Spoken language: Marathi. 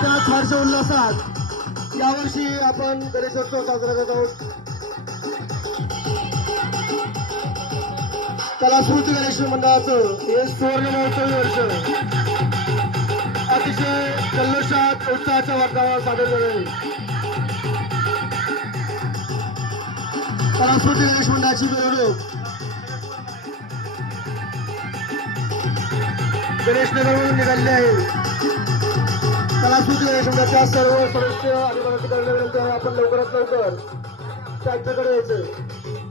त्याच हर्ष उल्हासात यावर्षी आपण गणेशोत्सव साजरा करत आहोत. कलास्फूर्ती गणेश मंडळाचं हे सुवर्ण महोत्सवी वर्ष अतिशय जल्लोषात उत्साहाच्या वातावरणात सादर झाले. कलास्फूर्ती गणेश मंडळाची मिरवणूक गणेश नगरवरून निघालेली आहे. कलास्फूर्ती गणेश मंडळाच्या सर्व सदस्य आणि पदाधिकाऱ्यांना विनंती आहे आपण लवकरात लवकर त्यांच्याकडे यायचं.